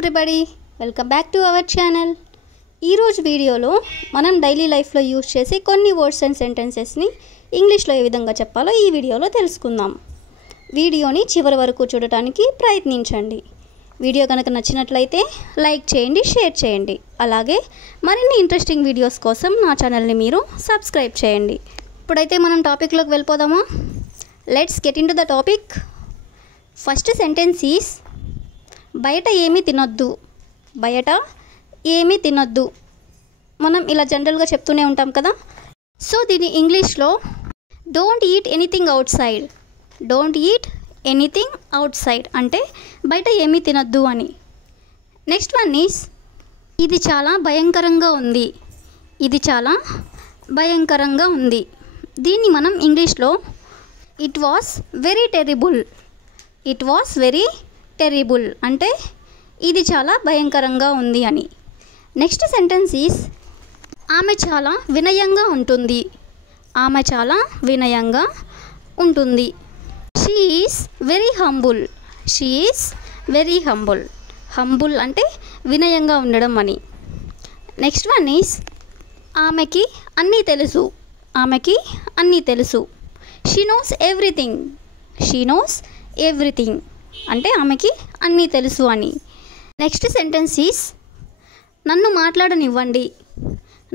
Everybody, welcome back to our channel. ఈరోజు వీడియోలో మనం డైలీ లైఫ్లో యూజ్ చేసే కొన్ని వర్డ్స్ అండ్ సెంటెన్సెస్ని ఇంగ్లీష్లో ఏ విధంగా చెప్పాలో ఈ వీడియోలో తెలుసుకుందాం. వీడియోని చివరి వరకు చూడటానికి ప్రయత్నించండి. వీడియో కనుక నచ్చినట్లయితే లైక్ చేయండి, షేర్ చేయండి. అలాగే మరిన్ని ఇంట్రెస్టింగ్ వీడియోస్ కోసం నా ఛానల్ని మీరు సబ్స్క్రైబ్ చేయండి. ఇప్పుడైతే మనం టాపిక్లోకి వెళ్ళిపోదామా? Let's get in to the topic. First sentence is బయట ఏమీ తినొద్దు. బయట ఏమీ తినొద్దు మనం ఇలా జనరల్గా చెప్తూనే ఉంటాం కదా. సో దీని ఇంగ్లీష్లో don't eat anything out side. Don't eat anything out side అంటే బయట ఏమీ తినొద్దు అని. నెక్స్ట్ వన్ ఈస్ ఇది చాలా భయంకరంగా ఉంది. ఇది చాలా భయంకరంగా ఉంది. దీన్ని మనం ఇంగ్లీష్లో it was very terrible. It was very terrible అంటే ఇది చాలా భయంకరంగా ఉంది అని. నెక్స్ట్ సెంటెన్స్ ఈస్ ఆమె చాలా వినయంగా ఉంటుంది. ఆమె చాలా వినయంగా ఉంటుంది. She is very humble. She is very humble. Humble అంటే వినయంగా ఉండడం అని. నెక్స్ట్ వన్ ఈస్ ఆమెకి అన్నీ తెలుసు. ఆమెకి అన్నీ తెలుసు. She knows everything. She knows everything అంటే ఆమెకి అన్నీ తెలుసు అని. నెక్స్ట్ సెంటెన్స్ ఈస్ నన్ను మాట్లాడనివ్వండి.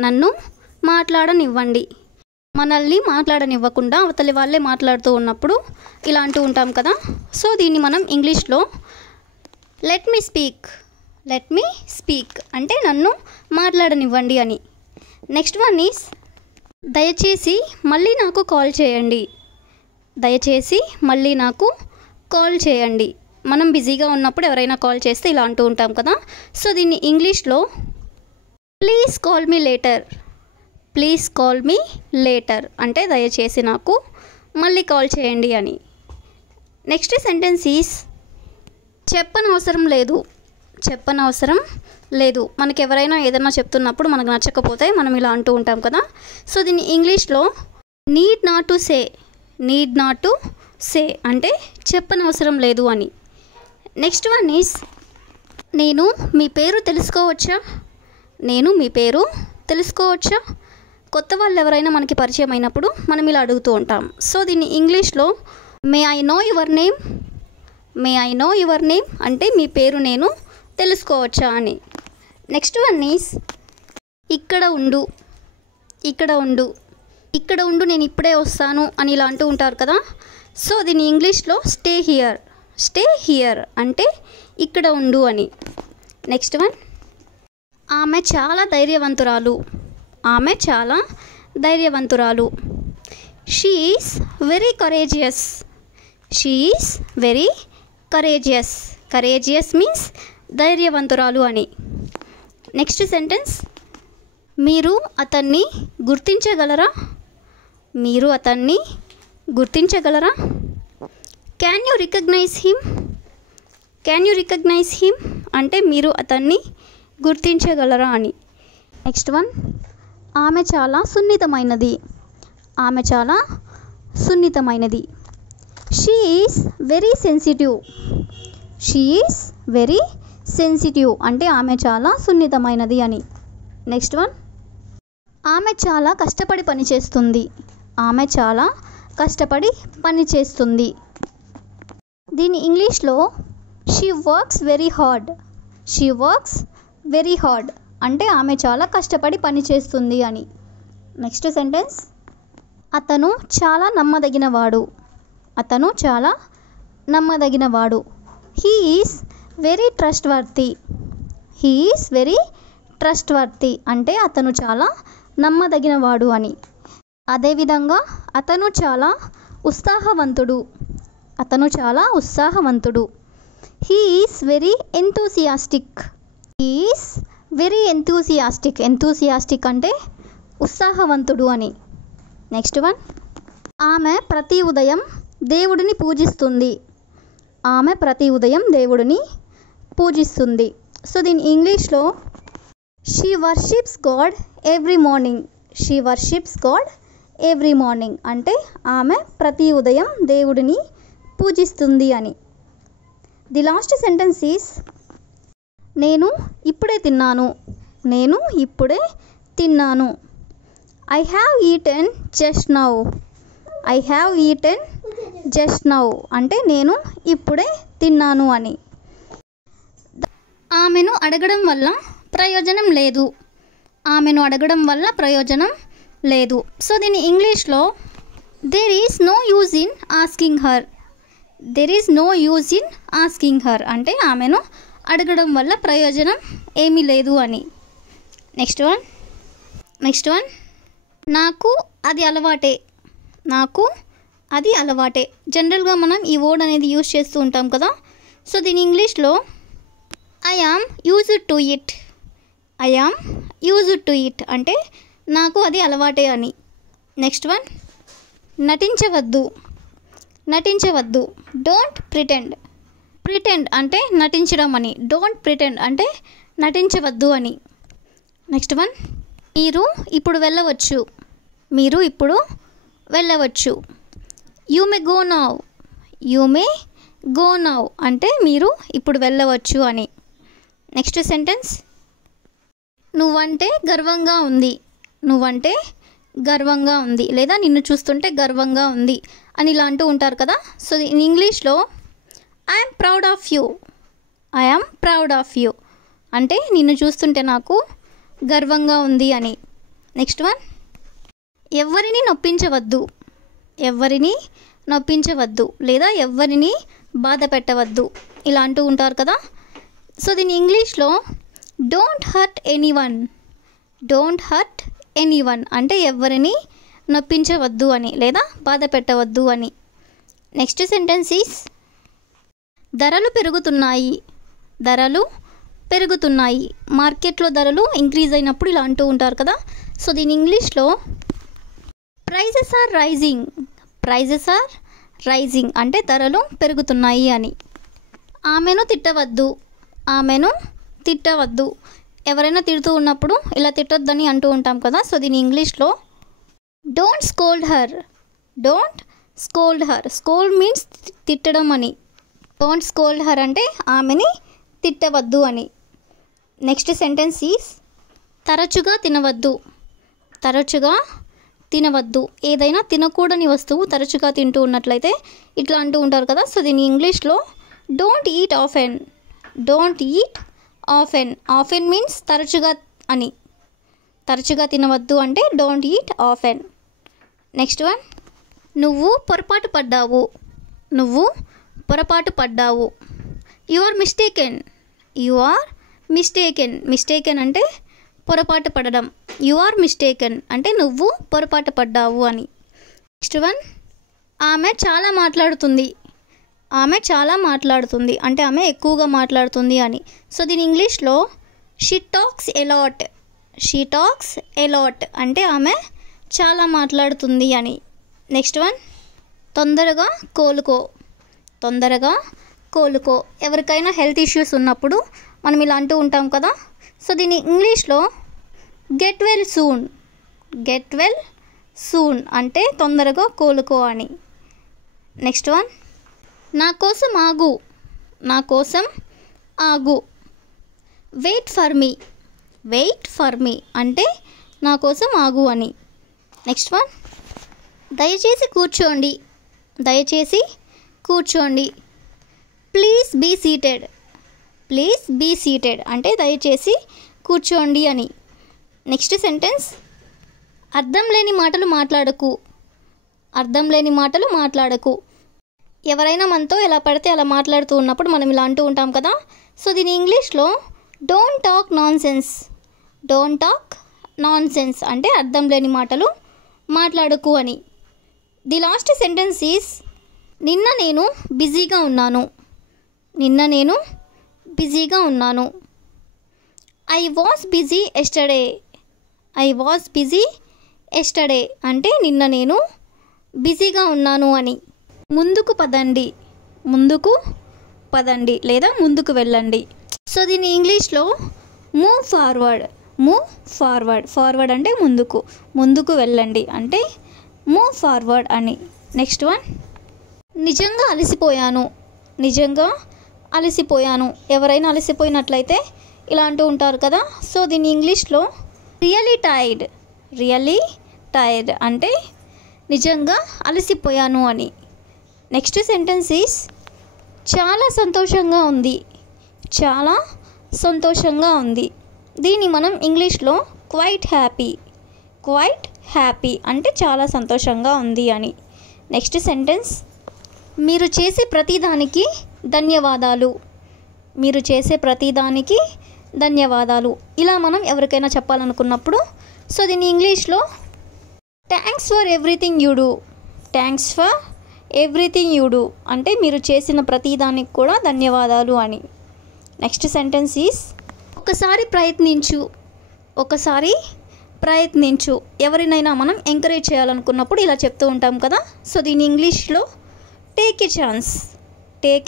నన్ను మాట్లాడనివ్వండి. మనల్ని మాట్లాడనివ్వకుండా అవతలి వాళ్ళే మాట్లాడుతూ ఉన్నప్పుడు ఇలా అంటూ ఉంటాం కదా. సో దీన్ని మనం ఇంగ్లీష్లో let me speak. Let me speak అంటే నన్ను మాట్లాడనివ్వండి అని. నెక్స్ట్ వన్ ఈస్ దయచేసి మళ్ళీ నాకు కాల్ చేయండి. దయచేసి మళ్ళీ నాకు కాల్ చేయండి. మనం బిజీగా ఉన్నప్పుడు ఎవరైనా కాల్ చేస్తే ఇలా అంటూ ఉంటాం కదా. సో దీన్ని ఇంగ్లీష్లో please call me later. Please call me later అంటే దయచేసి నాకు మళ్ళీ కాల్ చేయండి అని. నెక్స్ట్ సెంటెన్స్ ఈస్ చెప్పనవసరం లేదు. చెప్పనవసరం లేదు. మనకి ఎవరైనా ఏదైనా చెప్తున్నప్పుడు మనకు నచ్చకపోతే మనం ఇలా అంటూ ఉంటాం కదా. సో దీన్ని ఇంగ్లీష్లో need not to say. Need not to say అంటే చెప్పనవసరం లేదు అని. నెక్స్ట్ వన్ ఈస్ నేను మీ పేరు తెలుసుకోవచ్చా. నేను మీ పేరు తెలుసుకోవచ్చా. కొత్త వాళ్ళు ఎవరైనా మనకి పరిచయం అయినప్పుడు మనం ఇలా అడుగుతూ ఉంటాం. సో దీన్ని ఇంగ్లీష్లో may I know your name. May I know your name అంటే మీ పేరు నేను తెలుసుకోవచ్చా అని. నెక్స్ట్ వన్ ఈస్ ఇక్కడ ఉండు. ఇక్కడ ఉండు. ఇక్కడ ఉండు నేను ఇప్పుడే వస్తాను అని ఇలా అంటూ ఉంటారు కదా. సో దీని ఇంగ్లీష్లో స్టే హియర్. స్టే హియర్ అంటే ఇక్కడ ఉండు అని. నెక్స్ట్ వన్ ఆమె చాలా ధైర్యవంతురాలు. ఆమె చాలా ధైర్యవంతురాలు. She is very courageous. She is very courageous. Courageous means ధైర్యవంతురాలు అని. నెక్స్ట్ సెంటెన్స్ మీరు అతన్ని గుర్తించగలరా. మీరు అతన్ని గుర్తించగలరా. Can you recognise him. Can you recognise him అంటే మీరు అతన్ని గుర్తించగలరా అని. నెక్స్ట్ వన్ ఆమె చాలా సున్నితమైనది. ఆమె చాలా సున్నితమైనది. She is very sensitive. She is very sensitive అంటే ఆమె చాలా సున్నితమైనది అని. నెక్స్ట్ వన్ ఆమె చాలా కష్టపడి పనిచేస్తుంది. ఆమె చాలా కష్టపడి పనిచేస్తుంది. దీని ఇంగ్లీష్లో she works very hard. She works very hard అంటే ఆమె చాలా కష్టపడి పనిచేస్తుంది అని. నెక్స్ట్ సెంటెన్స్ అతను చాలా నమ్మదగినవాడు. అతను చాలా నమ్మదగినవాడు. He is very trust worthy. He is very trust worthy అంటే అతను చాలా నమ్మదగినవాడు అని. అదేవిధంగా అతను చాలా ఉత్సాహవంతుడు. అతను చాలా ఉత్సాహవంతుడు. He is very enthusiastic. He is very enthusiastic. Enthusiastic అంటే ఉత్సాహవంతుడు అని. నెక్స్ట్ వన్ ఆమె ప్రతి ఉదయం దేవుడిని పూజిస్తుంది. ఆమె ప్రతి ఉదయం దేవుడిని పూజిస్తుంది. సో దీని ఇంగ్లీష్లో she worships God every morning. She worships God every morning అంటే ఆమె ప్రతి ఉదయం దేవుడిని పూజిస్తుంది అని. ది లాస్ట్ సెంటెన్స్ ఈస్ నేను ఇప్పుడే తిన్నాను. నేను ఇప్పుడే తిన్నాను. I have eaten just now. I have eaten just now అంటే నేను ఇప్పుడే తిన్నాను అని. ఆమెను అడగడం వల్ల ప్రయోజనం లేదు. ఆమెను అడగడం వల్ల ప్రయోజనం లేదు. సో దీని ఇంగ్లీష్లో there is no use in asking her. There is no use in asking her అంటే ఆమెను అడగడం వల్ల ప్రయోజనం ఏమీ లేదు అని. నెక్స్ట్ వన్ నాకు అది అలవాటే. నాకు అది అలవాటే. జనరల్గా మనం ఈ వర్డ్ అనేది యూజ్ చేస్తూ ఉంటాం కదా. సో దీని ఇంగ్లీష్లో I am used to it. I am used to it అంటే నాకు అది అలవాటే అని. నెక్స్ట్ వన్ నటించవద్దు. నటించవద్దు. Don't pretend. ప్రిటెండ్ అంటే నటించడం అని. డోంట్ ప్రిటెండ్ అంటే నటించవద్దు అని. నెక్స్ట్ వన్ మీరు ఇప్పుడు వెళ్ళవచ్చు. మీరు ఇప్పుడు వెళ్ళవచ్చు. You may go now. You may go now అంటే మీరు ఇప్పుడు వెళ్ళవచ్చు అని. నెక్స్ట్ సెంటెన్స్ నువ్వంటే గర్వంగా ఉంది. నువ్వంటే గర్వంగా ఉంది లేదా నిన్ను చూస్తుంటే గర్వంగా ఉంది అని ఇలా అంటూ ఉంటారు కదా. సో ఇన్ ఇంగ్లీష్లో I'm proud of you. I'm proud of you అంటే నిన్ను చూస్తుంటే నాకు గర్వంగా ఉంది అని. నెక్స్ట్ వన్ ఎవ్వరిని నొప్పించవద్దు. ఎవ్వరిని నొప్పించవద్దు లేదా ఎవ్వరిని బాధ పెట్టవద్దు ఇలా అంటూ ఉంటారు కదా. సో దీని ఇంగ్లీష్లో don't hurt anyone. Don't hurt anyone అంటే ఎవ్వరిని నొప్పించవద్దు అని లేదా బాధ పెట్టవద్దు అని. నెక్స్ట్ సెంటెన్స్ ఈస్ ధరలు పెరుగుతున్నాయి. ధరలు పెరుగుతున్నాయి. మార్కెట్లో ధరలు ఇంక్రీజ్ అయినప్పుడు ఇలా అంటూ ఉంటారు కదా. సో దీని ఇంగ్లీష్లో prices are rising. Prices are rising అంటే ధరలు పెరుగుతున్నాయి అని. ఆమెను తిట్టవద్దు. ఆమెను తిట్టవద్దు. ఎవరైనా తిడుతూ ఉన్నప్పుడు ఇలా తిట్టొద్దని అంటూ ఉంటాం కదా. సో దీని ఇంగ్లీష్లో don't scold her. Don't scold her. Scold means తిట్టడం అని. డోంట్ స్కోల్డ్ హర్ అంటే ఆమెని తిట్టవద్దు అని. నెక్స్ట్ సెంటెన్స్ ఈస్ తరచుగా తినవద్దు. తరచుగా తినవద్దు. ఏదైనా తినకూడని వస్తువు తరచుగా తింటూ ఉన్నట్లయితే ఇట్లా అంటూ ఉంటారు కదా. సో దీని ఇంగ్లీష్లో don't eat often. Don't eat often. Often means తరచుగా అని. తరచుగా తినవద్దు అంటే don't eat often. Next one నువ్వు పొరపాటు పడ్డావు. నువ్వు పొరపాటు పడ్డావు. You are mistaken. You are mistaken. Mistaken అంటే పొరపాటు పడడం. యు ఆర్ మిస్టేకెన్ అంటే నువ్వు పొరపాటు పడ్డావు అని. నెక్స్ట్ వన్ ఆమె చాలా మాట్లాడుతుంది. ఆమె చాలా మాట్లాడుతుంది అంటే ఆమె ఎక్కువగా మాట్లాడుతుంది అని. సో దీని ఇంగ్లీష్లో she talks allot. She talks allot అంటే ఆమె చాలా మాట్లాడుతుంది అని. నెక్స్ట్ వన్ తొందరగా కోలుకో. తొందరగా కోలుకో. ఎవరికైనా హెల్త్ ఇష్యూస్ ఉన్నప్పుడు మనం ఇలా అంటూ ఉంటాం కదా. సో దీని ఇంగ్లీష్లో get well soon. Get well soon అంటే తొందరగా కోలుకో అని. నెక్స్ట్ వన్ నా కోసం ఆగు. నా కోసం ఆగు. Wait for me. Wait for me అంటే నా కోసం ఆగు అని. నెక్స్ట్ వన్ దయచేసి కూర్చోండి. దయచేసి కూర్చోండి. Please be seated. Please be seated అంటే దయచేసి కూర్చోండి అని. నెక్స్ట్ సెంటెన్స్ అర్థం లేని మాటలు మాట్లాడకు. అర్థం లేని మాటలు మాట్లాడకు. ఎవరైనా మనతో ఎలా పడితే అలా మాట్లాడుతూ ఉన్నప్పుడు మనం ఇలా అంటూ ఉంటాం కదా. సో దీని ఇంగ్లీష్లో don't talk non sense. Don't talk non sense అంటే అర్థం లేని మాటలు మాట్లాడకు అని. ది లాస్ట్ సెంటెన్స్ ఈస్ నిన్న నేను బిజీగా ఉన్నాను. నిన్న నేను బిజీగా ఉన్నాను. I was busy yesterday. I was busy yesterday అంటే నిన్న నేను బిజీగా ఉన్నాను అని. ముందుకు పదండి. ముందుకు పదండి లేదా ముందుకు వెళ్ళండి. సో దీని ఇంగ్లీష్లో move forward. Move forward. Forward అంటే ముందుకు. ముందుకు వెళ్ళండి అంటే మూవ్ ఫార్వర్డ్ అని. నెక్స్ట్ వన్ నిజంగా అలసిపోయాను. నిజంగా అలసిపోయాను. ఎవరైనా అలసిపోయినట్లయితే ఇలా అంటూ ఉంటారు కదా. సో దీని ఇంగ్లీష్లో రియలీ టైర్డ్ అంటే నిజంగా అలసిపోయాను అని. నెక్స్ట్ సెంటెన్స్ ఈస్ చాలా సంతోషంగా ఉంది. దీన్ని మనం ఇంగ్లీష్లో క్వైట్ హ్యాపీ అంటే చాలా సంతోషంగా ఉంది అని. నెక్స్ట్ సెంటెన్స్ మీరు చేసే ప్రతిదానికి ధన్యవాదాలు. ఇలా మనం ఎవరికైనా చెప్పాలనుకున్నప్పుడు సో దీన్ని ఇంగ్లీష్లో thanks for everything you do అంటే మీరు చేసిన ప్రతిదానికి కూడా ధన్యవాదాలు అని. నెక్స్ట్ సెంటెన్స్ ఈస్ ఒకసారి ప్రయత్నించు. ఎవరినైనా మనం ఎంకరేజ్ చేయాలనుకున్నప్పుడు ఇలా చెప్తూ ఉంటాం కదా. సో దీని ఇంగ్లీష్లో టేక్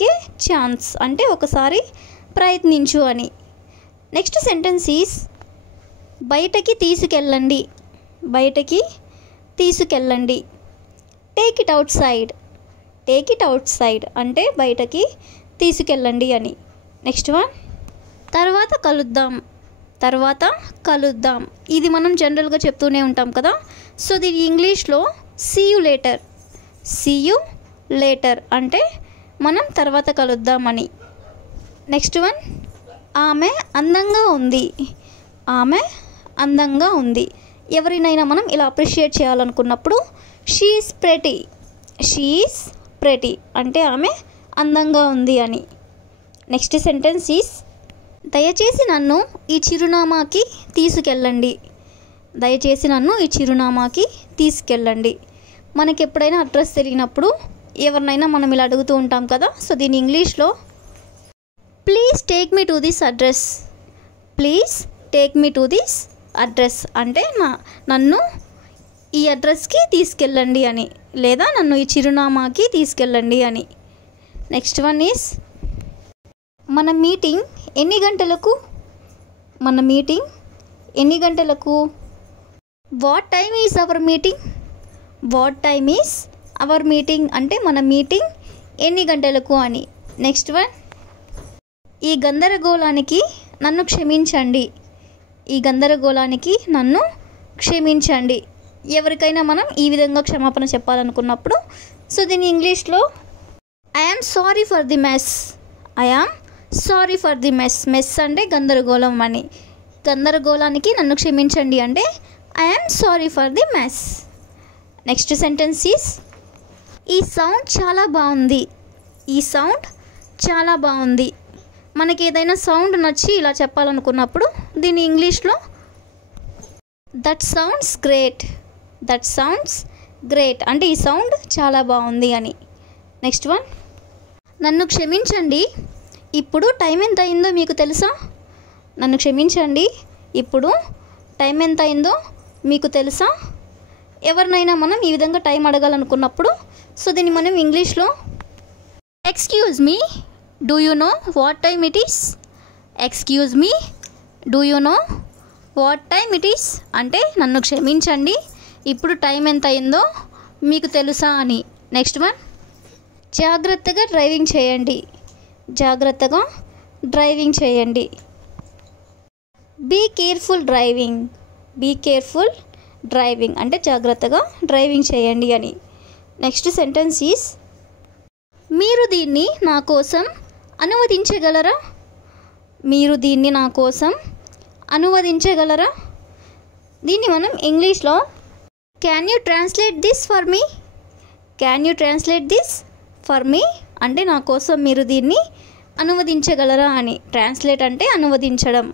ఏ ఛాన్స్ అంటే ఒకసారి ప్రయత్నించు అని. నెక్స్ట్ సెంటెన్స్ ఈస్ బయటకి తీసుకెళ్ళండి. టేక్ ఇట్ అవుట్ సైడ్ అంటే బయటకి తీసుకెళ్ళండి అని. నెక్స్ట్ వన్ తర్వాత కలుద్దాం. ఇది మనం జనరల్గా చెప్తూనే ఉంటాం కదా. సో దీని ఇంగ్లీష్లో సీ యూ లేటర్ అంటే మనం తర్వాత కలుద్దామని. నెక్స్ట్ వన్ ఆమె అందంగా ఉంది. ఎవరినైనా మనం ఇలా అప్రిషియేట్ చేయాలనుకున్నప్పుడు షీ ఈజ్ ప్రెటీ అంటే ఆమె అందంగా ఉంది అని. నెక్స్ట్ సెంటెన్స్ ఈస్ దయచేసి నన్ను ఈ చిరునామాకి తీసుకెళ్ళండి. మనకి ఎప్పుడైనా అడ్రస్ తెలియనప్పుడు ఎవరినైనా మనం ఇలా అడుగుతూ ఉంటాం కదా. సో దీని ఇంగ్లీష్లో please take me to this address అంటే నన్ను ఈ అడ్రస్కి తీసుకెళ్ళండి అని, లేదా నన్ను ఈ చిరునామాకి తీసుకెళ్ళండి అని. నెక్స్ట్ వన్ ఈస్ మన మీటింగ్ ఎన్ని గంటలకు what time is our meeting అంటే మన మీటింగ్ ఎన్ని గంటలకు అని. నెక్స్ట్ వన్ ఈ గందరగోళానికి నన్ను క్షమించండి. ఎవరికైనా మనం ఈ విధంగా క్షమాపణ చెప్పాలనుకున్నప్పుడు సో దీని ఇంగ్లీష్లో I am sorry for the mess అంటే గందరగోళం అని. గందరగోళానికి నన్ను క్షమించండి అంటే I am sorry for the mess. Next sentence is ఈ సౌండ్ చాలా బాగుంది. మనకి ఏదైనా సౌండ్ నచ్చి ఇలా చెప్పాలనుకున్నప్పుడు దీని ఇంగ్లీష్లో దట్ సౌండ్స్ గ్రేట్ అంటే ఈ సౌండ్ చాలా బాగుంది అని. నెక్స్ట్ వన్ నన్ను క్షమించండి, ఇప్పుడు టైం ఎంత అయిందో మీకు తెలుసా. ఎవరినైనా మనం ఈ విధంగా టైం అడగాలనుకున్నప్పుడు సో దీన్ని మనం ఇంగ్లీష్లో excuse me do you know what time it is అంటే నన్ను క్షమించండి, ఇప్పుడు టైం ఎంత అయిందో మీకు తెలుసా అని. నెక్స్ట్ వన్ జాగ్రత్తగా డ్రైవింగ్ చేయండి. బీ కేర్ఫుల్ డ్రైవింగ్ అంటే జాగ్రత్తగా డ్రైవింగ్ చేయండి అని. నెక్స్ట్ సెంటెన్స్ ఈస్ మీరు దీన్ని నా కోసం అనువదించగలరా. దీన్ని మనం ఇంగ్లీష్లో can you translate this for me అంటే నా కోసం మీరు దీన్ని అనువదించగలరా అని. ట్రాన్స్లేట్ అంటే అనువదించడం.